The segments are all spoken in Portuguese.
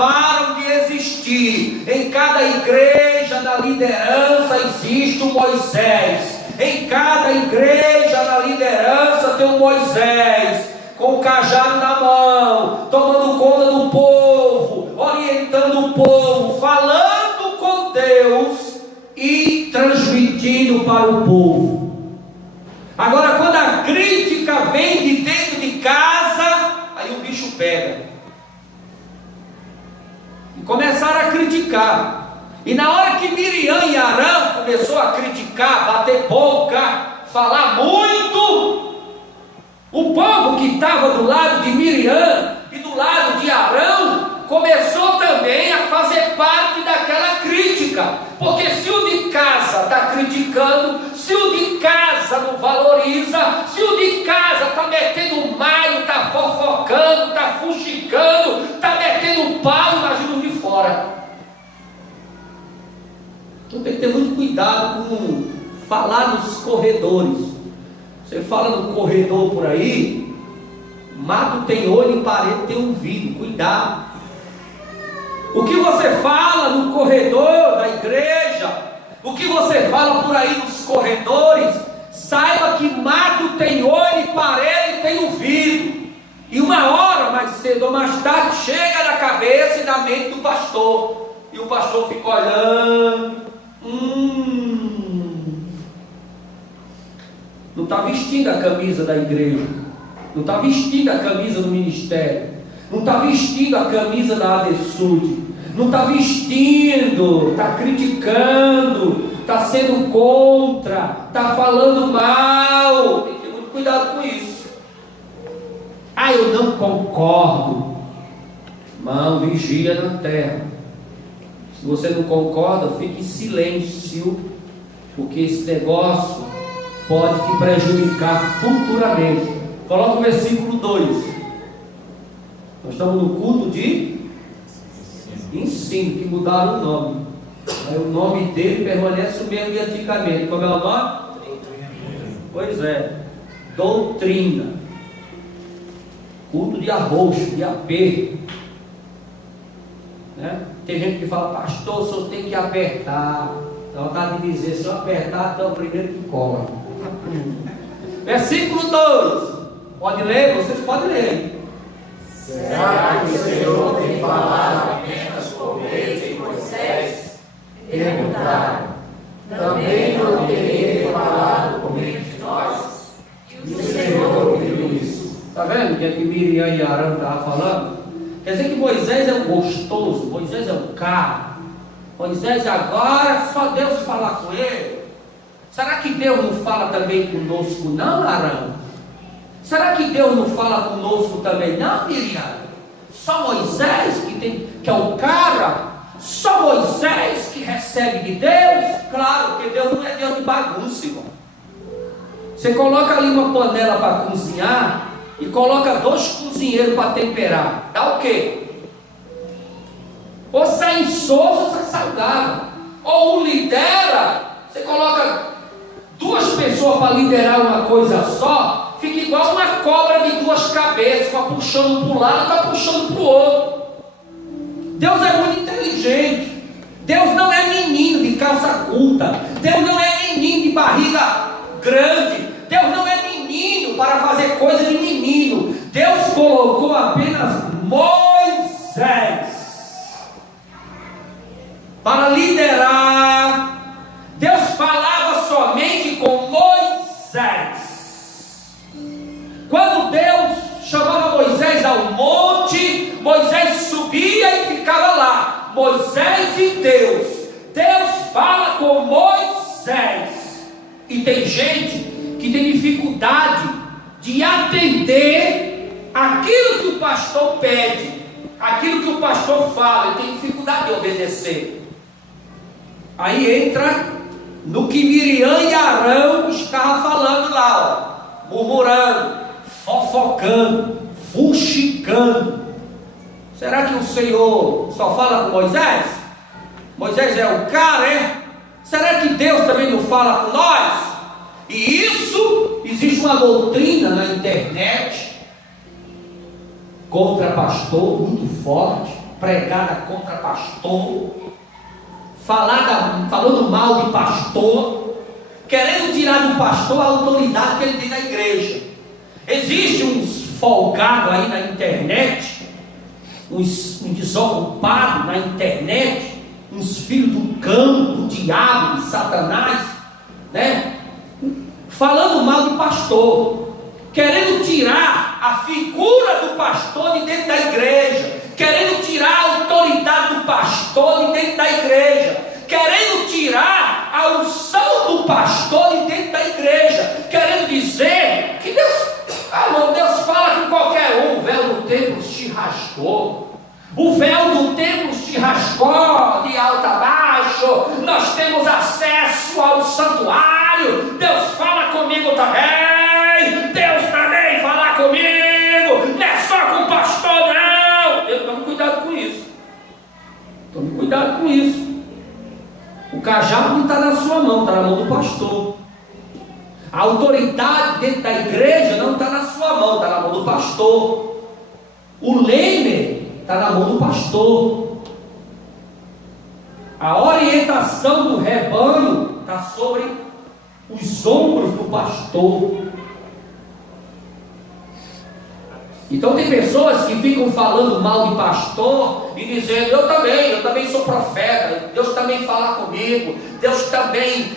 acabaram de existir. Em cada igreja na liderança existe um Moisés. Em cada igreja na liderança tem um Moisés, com o cajado na mão, tomando conta do povo, orientando o povo, falando com Deus e transmitindo para o povo. Agora, quando a crítica vem de dentro de casa, aí o bicho pega. E começaram a criticar. E na hora que Miriam e Arão começou a criticar, bater boca, falar muito, o povo que estava do lado de Miriam e do lado de Arão começou também a fazer parte daquela crítica. Porque se o de casa está criticando, se o de casa não valoriza, se o de casa está metendo malho, está fofocando, está fuxicando, está metendo pau, imagina o de fora. Então tem que ter muito cuidado com falar nos corredores. Você fala no corredor por aí, mato tem olho e parede tem ouvido, cuidado. O que você fala no corredor da igreja, o que você fala por aí nos corredores, saiba que mato tem olho e parede tem ouvido. E uma hora mais cedo ou mais tarde chega na cabeça e na mente do pastor. E o pastor fica olhando. Não está vestindo a camisa da igreja, não está vestindo a camisa do ministério, não está vestindo a camisa da ADSUD, não está vestindo, está criticando, está sendo contra, está falando mal. Tem que ter muito cuidado com isso. Ah, eu não concordo. Irmão, vigia na terra. Se você não concorda, fique em silêncio, porque esse negócio pode te prejudicar futuramente. Coloca o versículo 2. Nós estamos no culto de ensino, que mudaram o nome. Aí o nome dele permanece o mesmo de antigamente. Como é o nome? Pois é, doutrina. Culto de arroxo, de aperto, né? Tem gente que fala, pastor, o senhor tem que apertar. Dá vontade de dizer, se eu apertar, então é o primeiro que corre. Versículo 2. Pode ler? Vocês podem ler. Será que o Senhor tem falado apenas por meio de Moisés? Perguntaram. Também não teria falado por meio de nós? E o Senhor ouviu isso. Está vendo o que Miriam e Arão estavam falando? Quer dizer que Moisés é o gostoso, Moisés é o cara. Moisés agora só Deus falar com ele. Será que Deus não fala também conosco não, Arão? Será que Deus não fala conosco também não, Miriam? Só Moisés que é o cara? Só Moisés que recebe de Deus? Claro, porque Deus não é Deus de bagunça, irmão. Você coloca ali uma panela para cozinhar e coloca 2 cozinheiros para temperar, dá o quê? Ou sai insosso ou sai salgado. Ou um lidera, você coloca 2 pessoas para liderar uma coisa só, fica igual uma cobra de 2 cabeças, uma puxando para um lado e está puxando para o outro. Deus é muito inteligente. Deus não é menino de calça curta. Deus não é menino de barriga grande. Deus não é menino para fazer coisa de menino. Deus colocou apenas Moisés para liderar. Deus falava somente com Moisés. Quando Deus chamava Moisés ao monte, Moisés subia e ficava lá. Moisés e Deus. Deus fala com Moisés. E tem gente que tem dificuldade de atender aquilo que o pastor pede, aquilo que o pastor fala, e tem dificuldade de obedecer. Aí entra no que Miriam e Arão estavam falando lá, ó, murmurando, fofocando, fuxicando. Será que o Senhor só fala com Moisés? Moisés é o cara, é? Será que Deus também não fala com nós? E isso, existe uma doutrina na internet contra pastor muito forte. pregada contra pastor, falando mal de pastor, querendo tirar do pastor a autoridade que ele tem na igreja. Existe uns folgados aí na internet, uns desocupados na internet, uns filhos do cão, do diabo, de Satanás, né? Falando mal do pastor, querendo tirar a figura do pastor de dentro da igreja, querendo tirar a autoridade do pastor de dentro da igreja, querendo tirar a unção do pastor de dentro da igreja, querendo dizer que Deus fala com qualquer um. O véu do templo se rasgou, o véu do templo se rasgou de alto a baixo, nós temos acesso ao santuário, Deus fala comigo também, Deus também fala comigo, não é só com o pastor não. Tome cuidado com isso, tome cuidado com isso. O cajado não está na sua mão, está na mão do pastor. A autoridade dentro da igreja não está na sua mão, está na mão do pastor. O leme está na mão do pastor. A orientação do rebanho está sobre os ombros do pastor. Então tem pessoas que ficam falando mal de pastor e dizendo, eu também sou profeta, Deus também fala comigo, Deus também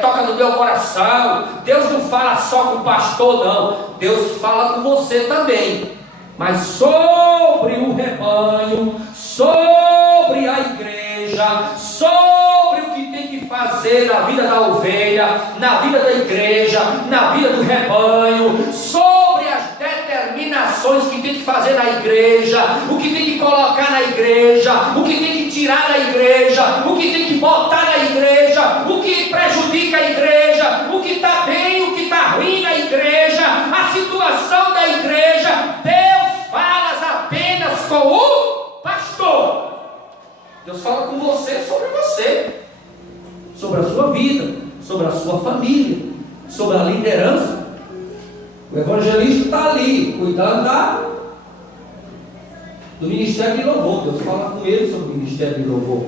toca no meu coração, Deus não fala só com o pastor não, Deus fala com você também, mas sobre o rebanho, sobre a igreja, sobre o que tem que fazer na vida da ovelha, na vida da igreja, na vida do rebanho, sobre as determinações que tem que fazer na igreja, o que tem que colocar na igreja, o que tem que tirar da igreja, o que tem que botar na igreja, o que prejudica a igreja, o que está bem, o que está ruim na igreja, a situação da igreja. Deus fala apenas com o pastor. Deus fala com você, sobre a sua vida, sobre a sua família, sobre a liderança. O evangelista está ali, cuidando do ministério de louvor. Deus fala com ele sobre o ministério de louvor.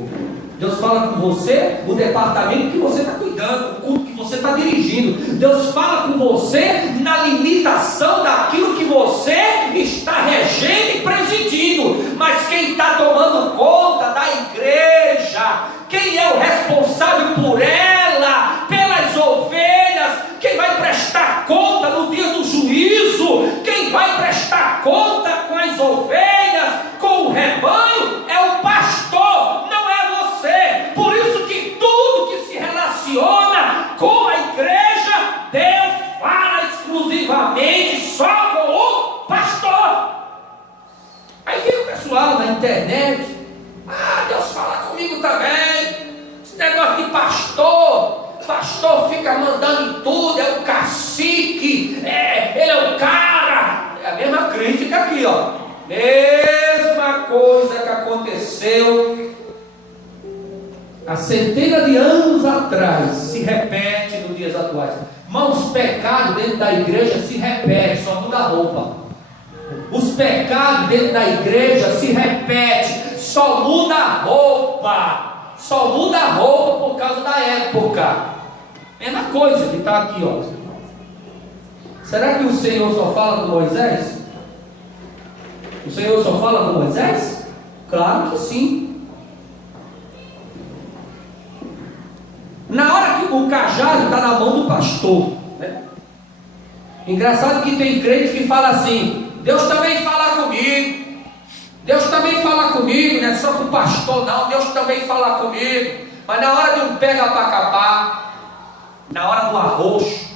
Deus fala com você, o departamento que você está cuidando, o culto que você está dirigindo. Deus fala com você na limitação daquilo que você está regendo e presidindo. Mas quem está tomando conta da igreja, quem é o responsável por ela, pelas ovelhas, quem vai prestar conta no dia do juízo, quem vai prestar conta com as ovelhas, com o rebanho, é o pastor, não é você. Por isso que tudo que se relaciona com a igreja, Deus fala exclusivamente só com o pastor. Aí fica o pessoal na internet, Deus fala comigo também, esse negócio de pastor fica mandando em tudo, é o cacique, ele é o cara. É a mesma crítica aqui, ó. Mesma coisa que aconteceu há centenas de anos atrás, se repete nos dias atuais. Irmãos, os pecados dentro da igreja se repetem, só muda a roupa. Os pecados dentro da igreja se repetem, só muda a roupa. Só muda a roupa por causa da época. Mesma coisa que está aqui, ó. Será que o Senhor só fala com Moisés? O Senhor só fala com Moisés? Claro que sim. Na hora que o cajado está na mão do pastor, né? Engraçado que tem crente que fala assim, Deus também fala comigo, Deus também fala comigo, não é só com o pastor não, Deus também fala comigo. Mas na hora de um pega para capar, na hora do arroxo,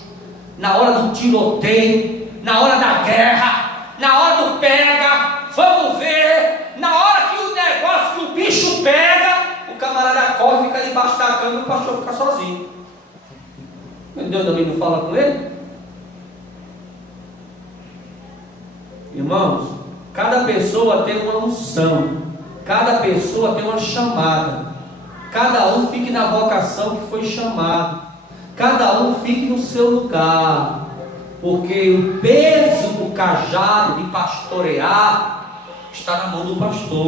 na hora do tiroteio, na hora da guerra, na hora do pega, vamos ver, na hora que o negócio, que o bicho pega, o camarada corre, fica debaixo da cama e o pastor fica sozinho. Deus também não fala com ele? Irmãos, cada pessoa tem uma unção, cada pessoa tem uma chamada, cada um fique na vocação que foi chamado, cada um fique no seu lugar, porque o peso do cajado de pastorear está na mão do pastor.